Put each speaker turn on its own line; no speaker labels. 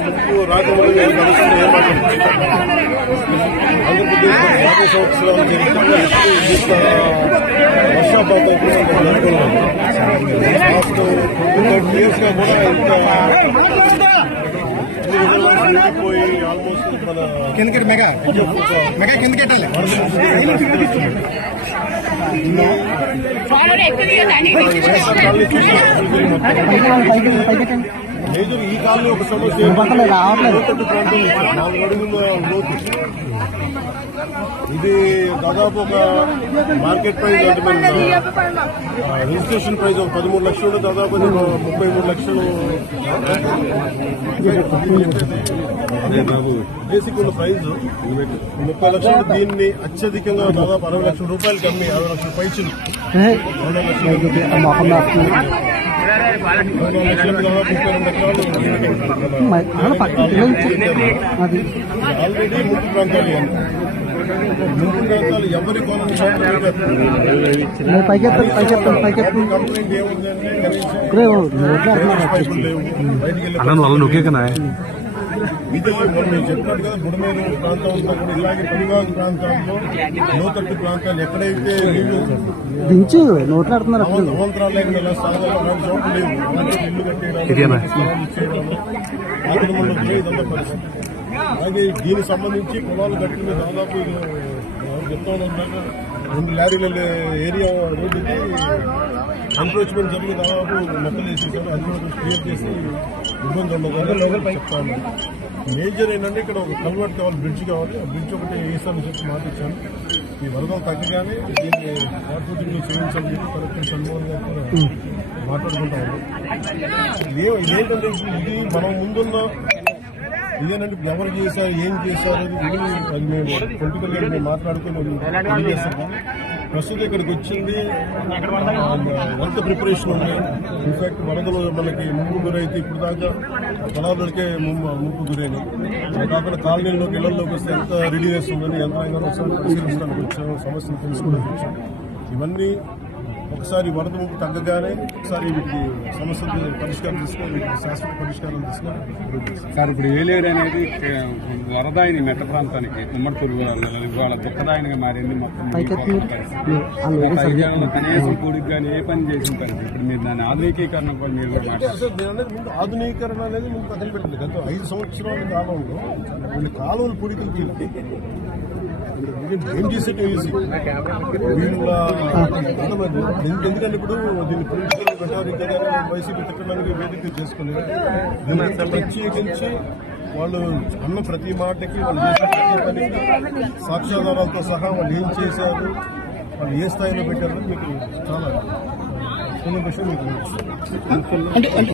ముందు రాజమౌళి గారి పరిస్థితి ఏమాత్రం ఆంధ్రప్రదేశ్ యాభై సంవత్సరాలు జరిగిన వర్షాపాతం కూడా మనం అనుకున్నాం లాస్ట్ ట్వంటీ ఇయర్స్ గా కూడా ఇంత అన్ని విధాలుగా మునిగిపోయి ఆల్మోస్ట్ మన
కిందకి మెగా మెగా కిందకి పెట్టాలి
మేజర్ ఈ కాలంలో ఒక సమస్య నాలుగు అడుగుల లోతు. ఇది దాదాపు ఒక మార్కెట్ ప్రైస్ అంటే మన రిజిస్ట్రేషన్ ప్రైస్ ఒక పదమూడు లక్షలు దాదాపు ముప్పై మూడు లక్షలు. బేసిక్ ఉన్న ప్రైస్ ముప్పై లక్షలు దీన్ని అత్యధికంగా దాదాపు అరవై లక్షల రూపాయలకి అమ్మి అరవై లక్షల పైచులు. అరవై లక్షల
అది
ఆల్రెడీ ముంపు ప్రాంతాలు ఇవన్నీ. ప్రాంతాలు ఎవరి
నేను పైకెత్తాను పైకెత్తాను పైకెత్తాను
కంప్లైంట్ కనీసం వాళ్ళు
నొక్కే కదా
ఇది మొన్న నేను చెప్పినట్టు కదా బుడమేరు ప్రాంతం అంతా కూడా ఇలాగే పనివాగు ప్రాంతాల్లో లోతట్టు ప్రాంతాలు ఎక్కడైతే నీళ్ళు
దించు నోట్లు ఆడుతున్నారు అప్పుడు.
అవంతరాలు లేకుండా ఇలా సాగదాలు అలాంటి చోట్లు లేవు ఇల్లు ఇదంతా పరిస్థితి అలాగే దీనికి సంబంధించి పొలాలు కట్టిన దాదాపు చెప్తా రెండు లారీల ఏరియా రోడ్డుకి ఎన్క్రోచ్మెంట్ జరిగి దాదాపు మొక్కలు వేసేసారు. అది కూడా క్లియర్ చేసి ఇబ్బంది ఉండదు చెప్తాను. మేజర్ ఏంటంటే ఇక్కడ ఒక కల్వర్ట్ కావాలి బ్రిడ్జ్ కావాలి. ఆ బ్రిడ్జ్ ఒకటి వేసామని చెప్పి మాట ఇచ్చాను ఈ వరదలు తగ్గగానే దీన్ని మార్పులు చేయించాలని చెప్పి కలెక్టర్ షణ్మోహన్ గారు కూడా మాట్లాడుకుంటా ఉన్నాం ఇదే- ఇదేంటంటే ఇది మనం ముందున్న ఇదేనంటే ఎవరు చేశారు ఏం చేశారు అది మేము పొలిటికల్గా మేము మాట్లాడుకుని ప్రస్తుతం ఇక్కడికి వచ్చింది వంత ప్రిపరేషన్ ఉన్నాయి ఇన్ఫాక్ట్ వరదలు మనకి ముంపు గురైతే ఇప్పుడు దాకా పొలాలకే ముంపు ముంపు కాకుండా కాలనీలోకి ఇళ్ళలోకి వస్తే ఎంత రెడీనెస్ ఉందని యంత్రాంగం ఒకసారి పరిశీలించడానికి వచ్చాము సమస్యను తెలుసుకోవడానికి వచ్చాము. ఇవన్నీ ఒకసారి వరద ముప్పు తగ్గగానే ఒకసారి వీటికి సమస్యలు పరిష్కారం తీసుకొని వీటికి శాశ్వత పరిష్కారం తీసుకొని.
సార్ ఇప్పుడు ఏలేరు అనేది వరదాయిని మెట్ట ప్రాంతానికి ఉమ్మడిపూర్ ఇవాళ దుఃఖదాయనిగా మారింది మొత్తం కనీసం కూడికి కానీ ఏ పని చేసిన పరిస్థితి. ఇప్పుడు మీరు దాని ఆధునికీకరణ మీరు
ముందు ఆధునీకరణ అనేది ముందు పక్కన పెట్టండి గత ఐదు సంవత్సరాల కాలంలో కొన్ని కాలువలు పూడికలు ఏం చేసేట ఈజీ వీళ్ళ ఎందుకంటే ఇప్పుడు దీన్ని పొలిటికల్ పెట్టారు వైసీపీ తిట్టడానికి వేదిక చేసుకుని ప్రత్యేకించి వాళ్ళు అన్న ప్రతి మాటకి వాళ్ళు చేసిన ప్రతి సాక్ష్యాధారాలతో సహా వాళ్ళు ఏం చేశారు వాళ్ళు ఏ స్థాయిలో పెట్టారు మీకు చాలా కొన్ని విషయం మీకు